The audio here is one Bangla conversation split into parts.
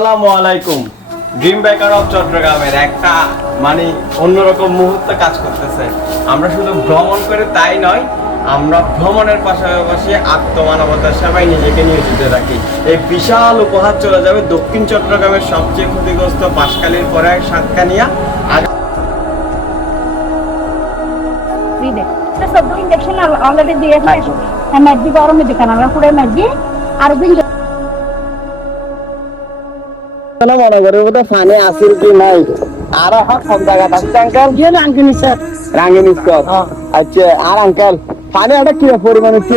আসসালামু আলাইকুম। ড্রিম বেকার অফ চট্টগ্রামের একটা মানে অন্যরকম মুহূর্ত কাজ করতেছে। আমরা শুধু ভ্রমণ করে তাই নয়, আমরা ভ্রমণের পাশাপাশি আত্মমানবতার সেবায় নিজেকে নিয়োজিত রাখি। এই বিশাল উপহার চলে যাবে দক্ষিণ চট্টগ্রামের সবচেয়ে ক্ষতিগ্রস্ত বাঁশখালীর পরে সাতকানিয়া। ইঞ্জেকশন অলরেডি দিয়েছে, ম্যাজি গরমে দোকান আমরা পুরো ম্যাজি আর মনে করে ওটা ফানে আসির কি নাই আর সব জায়গা থাকছে আঙ্কেল রাঙ্গিনী স্যার রাঙ্গিনী স্কপ। আচ্ছা আর আঙ্কেল ফানে ওটা কি পরিমাণে কি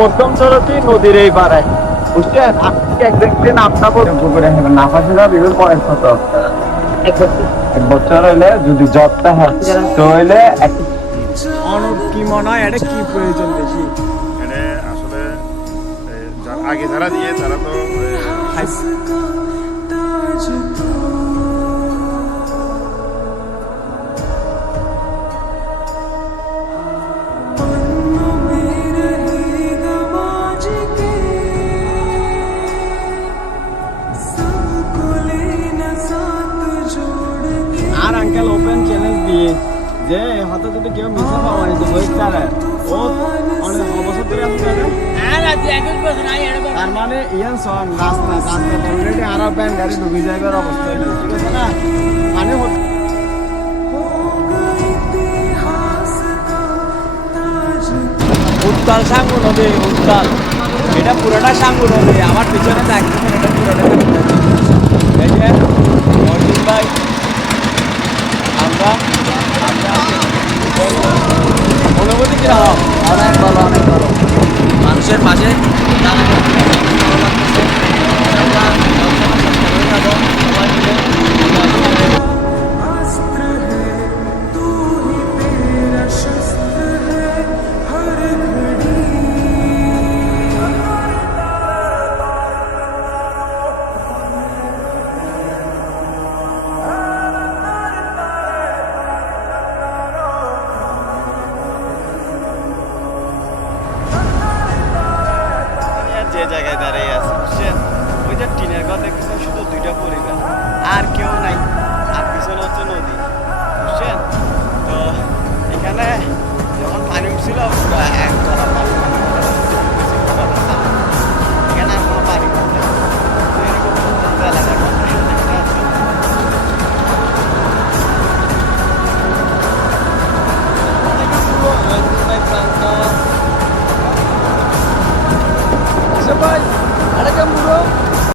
মধ্যম সড়কি নদীর এই পাড়ায় বুঝছেন। আপনি একদিন আপনার পুকুরে না ফাঁসে যাবে পরের কত এক বছর হইলে যদি জবটা হয় তো হইলে কি মনে হয় এটা কি প্রয়োজন বেশি আসলে আগে যারা দিয়ে তারা তো আর আঙ্কেল ওপেন চ্যালেঞ্জ দিয়ে যে হয়তো যদি কেউ মিশে পাওয়া নিতে বইটারে ও অনেক অবসর ধরে আসছে তার মানে ইয়ান সব রাস্তা অলরেডি আর ব্যান গাড়ি ডুবে যাইবার অবস্থা ঠিক আছে না মানে উত্তাল সাঙ্গু নদী উত্তাল এটা পুরোটা সাঙ্গু নদী আমার পিছনে দেখতেছেন এটা পুরোটা এই যে অর্জুন ভাই আমরা অনুভূতি কিরকম? অনেক ভালো মানুষের পাশে যে জায়গায় দাঁড়িয়ে আছে বুঝছেন, ওই যে টিনের ঘর দেখতেছেন শুধু দুইটা পরিবার আর কেউ নাই, আর পিছনে হচ্ছে নদী বুঝছেন। তো এখানে যখন পানি উঠছিল একতলা এখানে আর কোনো পানি উঠছে ভাই আরেকটা পুরো